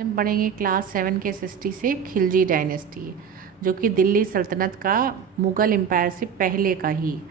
हम पढ़ेंगे क्लास 7 के SST से खिलजी डायनेस्टी, जो कि दिल्ली सल्तनत का मुग़ल एम्पायर से पहले का ही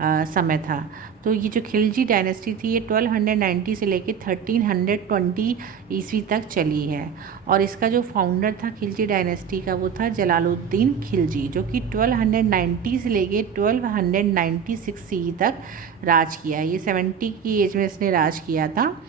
समय था। तो ये जो खिलजी डायनेस्टी थी ये 1290 से लेके 1320 ईस्वी तक चली है। और इसका जो फाउंडर था खिलजी डायनेस्टी का वो था जलालुद्दीन खिलजी, जो कि 1290 से लेके 1296 ईस्वी तक राज किया। ये 70 की एज में इसने राज किया था,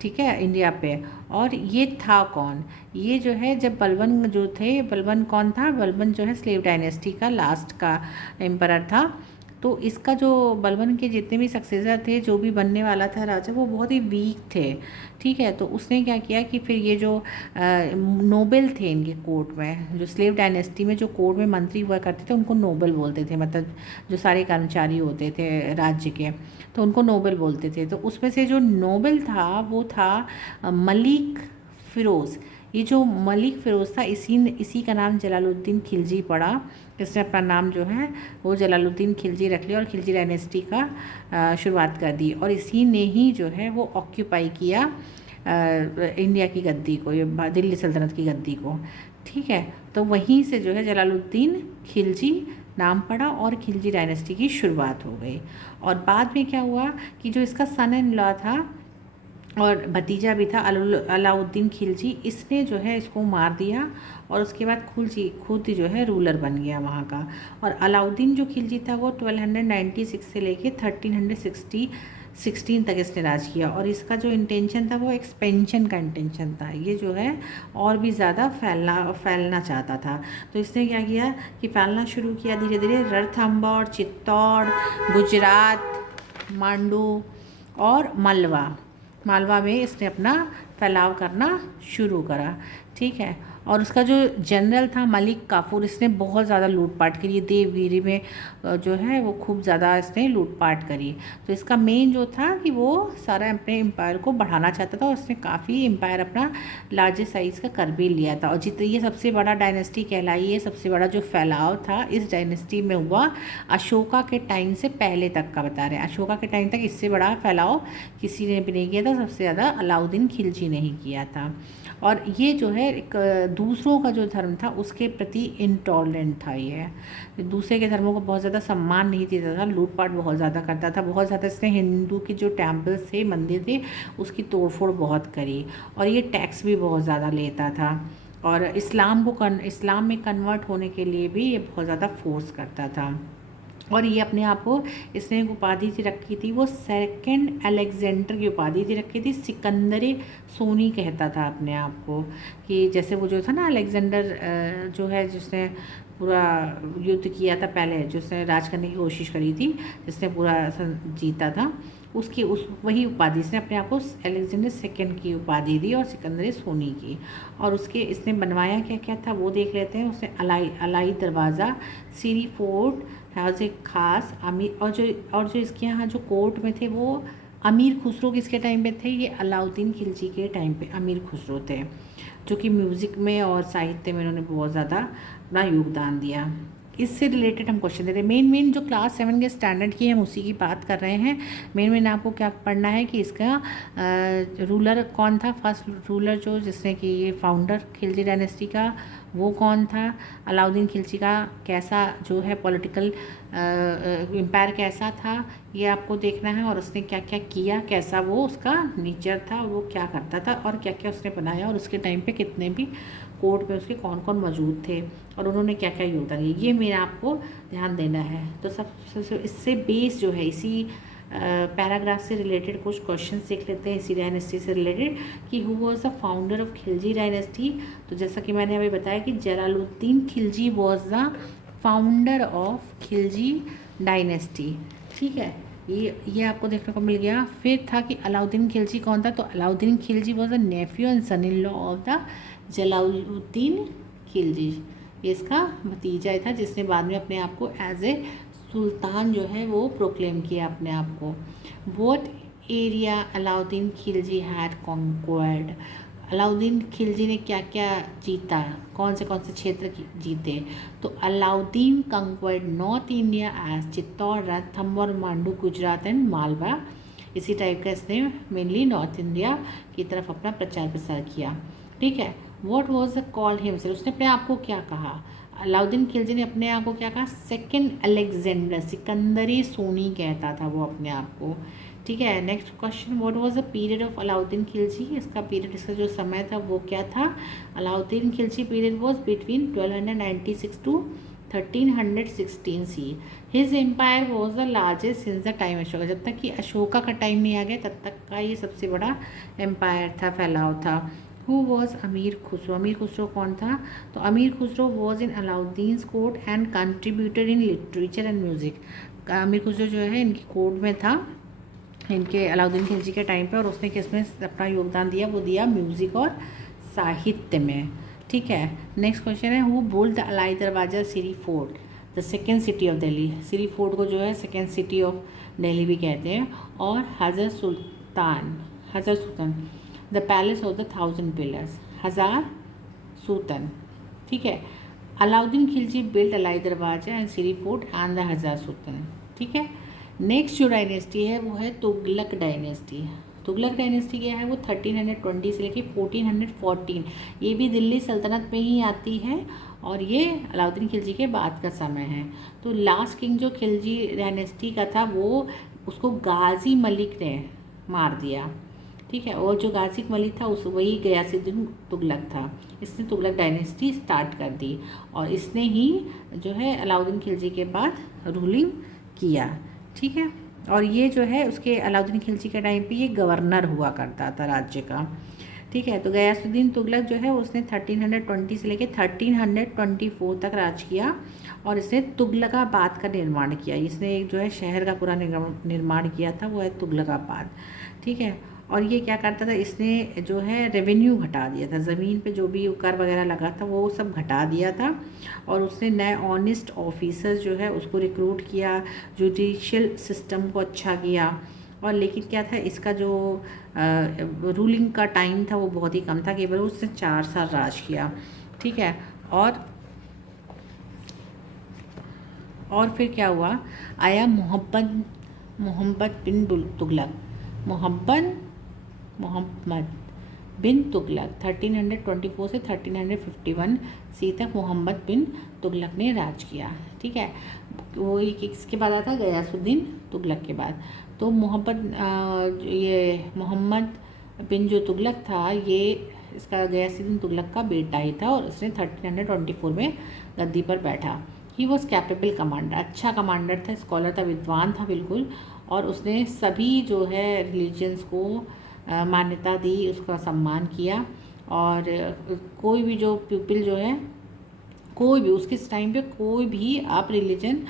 ठीक है, इंडिया पे। और ये था कौन? ये जो है जब बलबन जो थे, बलबन कौन था? बलबन जो है स्लेव डायनेस्टी का लास्ट का एम्परर था। तो इसका जो बलबन के जितने भी सक्सेसर थे, जो भी बनने वाला था राजा, वो बहुत ही वीक थे, ठीक है। तो उसने क्या किया कि फिर ये जो नोबेल थे इनके कोर्ट में, जो स्लेव डायनेस्टी में जो कोर्ट में मंत्री हुआ करते थे उनको नोबेल बोलते थे, मतलब जो सारे कर्मचारी होते थे राज्य के, तो उनको नोबेल बोलते थे। तो उसमें से जो नोबेल था वो था मलिक फ़िरोज़। ये जो मलिक फ़िरोज़ था, इसी का नाम जलालुद्दीन खिलजी पड़ा। इसने अपना नाम जो है वो जलालुद्दीन खिलजी रख लिया और खिलजी डायनेस्टी का शुरुआत कर दी। और इसी ने ही जो है वो ऑक्यूपाई किया इंडिया की गद्दी को, ये दिल्ली सल्तनत की गद्दी को, ठीक है। तो वहीं से जो है जलालुद्दीन खिलजी नाम पड़ा और खिलजी डायनेस्टी की शुरुआत हो गई। और बाद में क्या हुआ कि जो इसका सन इन लॉ था और भतीजा भी था अलाउद्दीन खिलजी, इसने जो है इसको मार दिया और उसके बाद खुद जो है रूलर बन गया वहाँ का। और अलाउद्दीन जो खिलजी था वो 1296 से लेके 1316 तक इसने राज किया। और इसका जो इंटेंशन था वो एक्सपेंशन का इंटेंशन था, ये जो है और भी ज़्यादा फैलना चाहता था। तो इसने क्या किया कि फैलना शुरू किया धीरे धीरे। रणथंभौर, चित्तौड़, गुजरात, मांडू और मालवा में इसने अपना फैलाव करना शुरू करा, ठीक है। और उसका जो जनरल था मलिक काफूर, इसने बहुत ज़्यादा लूटपाट करी देवगिरी में, जो है वो खूब ज़्यादा इसने लूटपाट करी। तो इसका मेन जो था कि वो सारा अपने एम्पायर को बढ़ाना चाहता था और उसने काफ़ी एम्पायर अपना लार्जेस्ट साइज़ का कर भी लिया था। और जितने ये सबसे बड़ा डायनेस्टी कहलाई है, सबसे बड़ा जो फैलाव था इस डायनेस्टी में हुआ अशोका के टाइम से पहले तक का बता रहे हैं। अशोका के टाइम तक इससे बड़ा फैलाव किसी ने भी नहीं किया था, सबसे ज़्यादा अलाउद्दीन खिलजी ने ही किया था। और ये जो है एक दूसरों का जो धर्म था उसके प्रति इंटॉलरेंट था। ये दूसरे के धर्मों को बहुत ज़्यादा सम्मान नहीं देता था, लूटपाट बहुत ज़्यादा करता था, बहुत ज़्यादा इसने हिंदू के जो टेम्पल्स थे, मंदिर थे, उसकी तोड़फोड़ बहुत करी। और ये टैक्स भी बहुत ज़्यादा लेता था। और इस्लाम में कन्वर्ट होने के लिए भी ये बहुत ज़्यादा फोर्स करता था। और ये अपने आप को इसने एक उपाधि थी रखी थी, वो सेकंड अलेक्जेंडर की उपाधि थी रखी थी। सिकंदर सोनी कहता था अपने आप को, कि जैसे वो जो था ना अलेक्जेंडर, जो है जिसने पूरा युद्ध किया था पहले, जिसने राज करने की कोशिश करी थी, जिसने पूरा जीता था, वही उपाधि इसने अपने आप को अलेक्जेंडर सेकंड की उपाधि दी और सिकंदर सोनी की। और उसके इसने बनवाया क्या क्या था वो देख लेते हैं। उसने अलाई दरवाज़ा, सीरी फोर्ट, हैज़ एक खास अमीर, और जो इसके यहाँ जो कोर्ट में थे वो अमीर खुसरो किसके टाइम पे थे? ये अलाउद्दीन खिलजी के टाइम पे अमीर खुसरो थे, जो कि म्यूज़िक में और साहित्य में उन्होंने बहुत ज़्यादा अपना योगदान दिया। इससे रिलेटेड हम क्वेश्चन देते हैं। मेन जो क्लास 7 के स्टैंडर्ड की हम उसी की बात कर रहे हैं। मेन आपको क्या पढ़ना है कि इसका रूलर कौन था, फर्स्ट रूलर जो जिसने कि ये फाउंडर खिलजी डायनेस्टी का, वो कौन था? अलाउद्दीन खिलजी का कैसा जो है पॉलिटिकल एम्पायर कैसा था, ये आपको देखना है। और उसने क्या क्या किया, कैसा वो उसका नेचर था, वो क्या करता था और क्या क्या उसने बनाया, और उसके टाइम पे कितने भी कोर्ट में उसके कौन कौन मौजूद थे और उन्होंने क्या क्या योगदान दिया, ये मेरा आपको ध्यान देना है। तो सब इससे बेस जो है इसी पैराग्राफ से रिलेटेड कुछ क्वेश्चन सीख लेते हैं इसी डायनेस्टी से रिलेटेड, कि who was the founder of Khilji dynasty. तो जैसा कि मैंने अभी बताया कि Jalaluddin Khilji was the founder of Khilji dynasty, ठीक है। ये आपको देखने को मिल गया। फिर था कि अलाउद्दीन खिलजी कौन था? तो Alauddin Khilji was the nephew and son in law of the Jalaluddin Khilji. ये इसका भतीजा था जिसने बाद में अपने आप को एज ए सुल्तान जो है वो प्रोक्लेम किया अपने आप को। What area Alauddin Khilji had conquered? Alauddin Khilji ने क्या क्या जीता, कौन से क्षेत्र जीते? तो Alauddin conquered north India as Chittor, Ranthambore, Mandu, Gujarat and Malwa. इसी टाइप का इसने मेनली नॉर्थ इंडिया की तरफ अपना प्रचार प्रसार किया, ठीक है। What was the called himself, उसने अपने आप को क्या कहा? अलाउद्दीन खिलजी ने अपने आप को क्या कहा? सेकंड अलेक्जेंडर, सिकंदरी सोनी कहता था वो अपने आप को। ठीक है, next question, what was the period of Alauddin Khilji, इसका पीरियड, इसका जो समय था वो क्या था? Alauddin Khilji period was between 1296 to 1316 C. His empire was the largest since the time Ashoka, जब तक कि अशोका का टाइम नहीं आ गया तब तक का ये सबसे बड़ा एम्पायर था, फैलाव था। हु वॉज अमीर खुसरो, अमीर खुसरो कौन था? तो अमीर Khusro was in Alauddin court and contributed in literature and music. अमीर खुसरो जो है इनकी कोर्ट में था, इनके अलाउद्दीन खिलजी के टाइम पे, और उसने किसमें अपना योगदान दिया? वो दिया म्यूज़िक और साहित्य में। ठीक है, नेक्स्ट क्वेश्चन है, who built the Alai Darwaza Siri fort, the second city of Delhi. Siri fort को जो है सेकेंड सिटी ऑफ दिल्ली भी कहते हैं। और Hazrat Sultan the palace of the 1000 pillars, Hazar Sultan. ठीक है, Alauddin Khilji build Alai Darwaza and Siri fort and the Hazar Sultan. ठीक है, नेक्स्ट जो डायनेस्टी है वो है तुगलक डायनेस्टी। तुगलक डायनेस्टी क्या है? वो 1320 से लेकर 1414, ये भी दिल्ली सल्तनत में ही आती है और ये अलाउद्दीन खिलजी के बाद का समय है। तो लास्ट किंग जो खिलजी डायनेस्टी का था वो, उसको गाजी मलिक ने मार दिया। ठीक है, और जो गाजी मलिक था उस वही गयासुद्दीन तुगलक था। इसने तुगलक डायनेस्टी स्टार्ट कर दी और इसने ही जो है अलाउद्दीन खिलजी के बाद रूलिंग किया। ठीक है, और ये जो है उसके अलाउद्दीन खिलजी के टाइम पे ये गवर्नर हुआ करता था राज्य का। ठीक है, तो गयासुद्दीन तुगलक जो है उसने 1320 से लेकर 1324 तक राज किया और इसने तुगलकाबाद का निर्माण किया। इसने एक जो है शहर का पूरा निर्माण किया था, वो है तुगलकाबाद। ठीक है, और ये क्या करता था? इसने जो है रेवेन्यू घटा दिया था, ज़मीन पे जो भी कर वगैरह लगा था वो सब घटा दिया था। और उसने नए ऑनेस्ट ऑफिसर्स जो है उसको रिक्रूट किया, जुडिशियल सिस्टम को अच्छा किया। और लेकिन क्या था, इसका जो रूलिंग का टाइम था वो बहुत ही कम था, केवल उसने 4 साल राज किया। ठीक है, और फिर क्या हुआ? आया मोहम्मद बिन तुगलक, मोहम्मद बिन तुगलक 1324 से 1351 सी तक मोहम्मद बिन तुगलक ने राज किया। ठीक है, वो किसके बाद आता? गयासुद्दीन तुगलक के बाद। तो ये मोहम्मद बिन जो तुगलक था, ये इसका गयासुद्दीन तुगलक का बेटा ही था और उसने 1324 में गद्दी पर बैठा। ही वॉज कैपेबल कमांडर, अच्छा कमांडर था, स्कॉलर था, विद्वान था बिल्कुल। और उसने सभी जो है रिलीजन्स को मान्यता दी, उसका सम्मान किया। और कोई भी जो पीपल जो है, कोई भी उसके टाइम पे कोई भी आप रिलीजन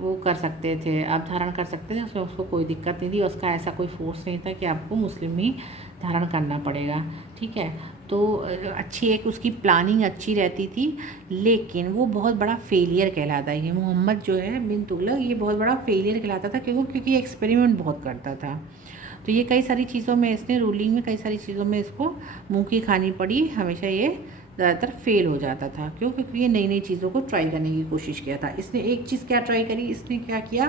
वो कर सकते थे, आप धारण कर सकते थे, उसमें उसको कोई दिक्कत नहीं थी। उसका ऐसा कोई फोर्स नहीं था कि आपको मुस्लिम ही धारण करना पड़ेगा। ठीक है, तो अच्छी एक उसकी प्लानिंग अच्छी रहती थी, लेकिन वो बहुत बड़ा फेलियर कहलाता है। ये मोहम्मद जो है बिन तुगलक, ये बहुत बड़ा फेलियर कहलाता था, क्योंकि एक्सपेरिमेंट बहुत करता था। तो ये कई सारी चीज़ों में इसने रूलिंग में कई सारी चीज़ों में इसको मुँह की खानी पड़ी, हमेशा ये ज़्यादातर फेल हो जाता था। क्यों? क्योंकि ये नई नई चीज़ों को ट्राई करने की कोशिश किया था। इसने एक चीज़ क्या ट्राई करी, इसने क्या किया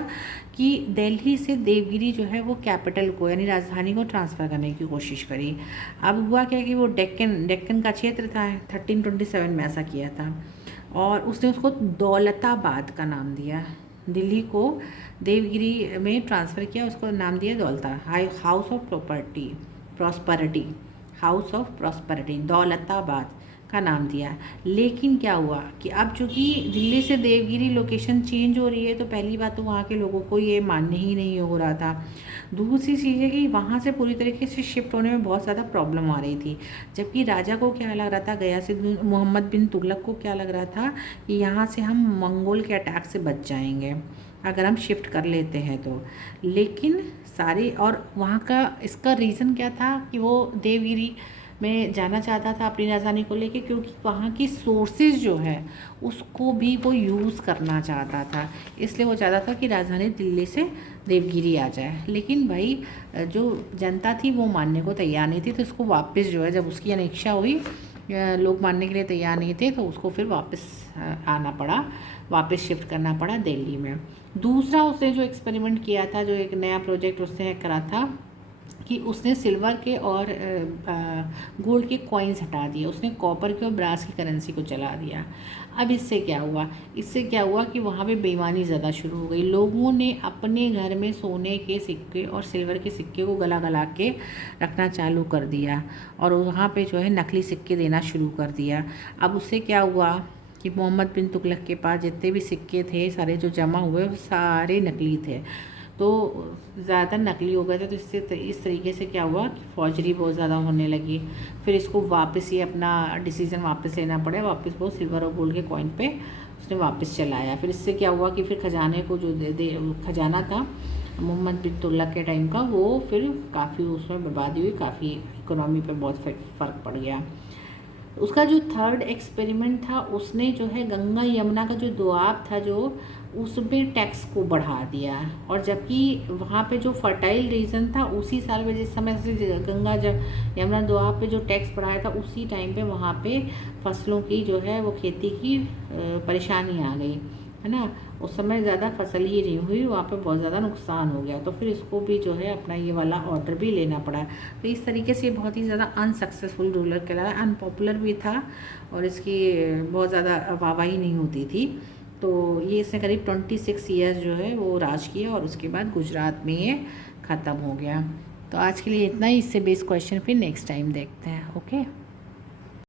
कि दिल्ली से देवगिरी जो है वो कैपिटल को यानी राजधानी को ट्रांसफ़र करने की कोशिश करी। अब हुआ क्या कि वो डेक्कन का क्षेत्र था, 1327 में ऐसा किया था और उसने उसको दौलताबाद का नाम दिया। दिल्ली को देवगिरी में ट्रांसफ़र किया, उसको नाम दिया दौलता, house of prosperity, house of prosperity, Daulatabad का नाम दिया। लेकिन क्या हुआ कि अब चूँकि दिल्ली से देवगिरी लोकेशन चेंज हो रही है, तो पहली बात तो वहाँ के लोगों को ये मान्य ही नहीं हो रहा था। दूसरी चीज़ है कि वहाँ से पूरी तरीके से शिफ्ट होने में बहुत ज़्यादा प्रॉब्लम आ रही थी। जबकि राजा को क्या लग रहा था, गयासुद्दीन मोहम्मद बिन तुगलक को क्या लग रहा था कि यहाँ से हम मंगोल के अटैक से बच जाएंगे अगर हम शिफ्ट कर लेते हैं तो। लेकिन सारी और वहाँ का इसका रीज़न क्या था कि वो देवगिरी में जाना चाहता था अपनी राजधानी को लेके, क्योंकि वहाँ की सोर्सेज जो है उसको भी वो यूज़ करना चाहता था। इसलिए वो चाहता था कि राजधानी दिल्ली से देवगिरी आ जाए। लेकिन भाई जो जनता थी वो मानने को तैयार नहीं थी, तो उसको वापस जो है, जब उसकी अनिच्छा हुई, लोग मानने के लिए तैयार नहीं थे, तो उसको फिर वापस आना पड़ा, वापस शिफ्ट करना पड़ा दिल्ली में। दूसरा उसने जो एक्सपेरिमेंट किया था, जो एक नया प्रोजेक्ट उसने करा था, कि उसने सिल्वर के और गोल्ड के कॉइन्स हटा दिए, उसने कॉपर के और ब्रास की करेंसी को चला दिया। अब इससे क्या हुआ, कि वहाँ पे बेईमानी ज़्यादा शुरू हो गई। लोगों ने अपने घर में सोने के सिक्के और सिल्वर के सिक्के को गला गला के रखना चालू कर दिया और वहाँ पे जो है नकली सिक्के देना शुरू कर दिया। अब उससे क्या हुआ कि मोहम्मद बिन तुगलक के पास जितने भी सिक्के थे सारे जो जमा हुए वो सारे नकली थे, तो ज़्यादातर नकली हो गए थे। तो इससे इस तरीके से क्या हुआ कि फौजरी बहुत ज़्यादा होने लगी। फिर इसको वापस ही अपना डिसीज़न वापस लेना पड़ा, वापस वो सिल्वर और गोल्ड के कॉइन पे उसने वापस चलाया। फिर इससे क्या हुआ कि फिर खजाने को जो खजाना था मोहम्मद बिन तुगलक के टाइम का, वो फिर काफ़ी उसमें बर्बादी हुई, काफ़ी इकोनॉमी पे बहुत फ़र्क पड़ गया। उसका जो थर्ड एक्सपेरिमेंट था, उसने जो है गंगा यमुना का जो दोआब था जो उसमें टैक्स को बढ़ा दिया, और जबकि वहाँ पे जो फर्टाइल रीजन था उसी साल में जिस समय से गंगा यमुना दोआब पे जो टैक्स बढ़ाया था उसी टाइम पे वहाँ पे फसलों की जो है वो खेती की परेशानी आ गई, है ना। उस समय ज़्यादा फसल ही नहीं हुई, वहाँ पे बहुत ज़्यादा नुकसान हो गया, तो फिर इसको भी जो है अपना ये वाला ऑर्डर भी लेना पड़ा। तो इस तरीके से बहुत ही ज़्यादा अनसक्सेसफुल रूलर कहलाया, अनपॉपुलर भी था और इसकी बहुत ज़्यादा वाहवाही नहीं होती थी। तो ये इसने करीब 26 ईयर्स जो है वो राज किया और उसके बाद गुजरात में ये ख़त्म हो गया। तो आज के लिए इतना ही, इससे बेस क्वेश्चन फिर नेक्स्ट टाइम देखते हैं। ओके।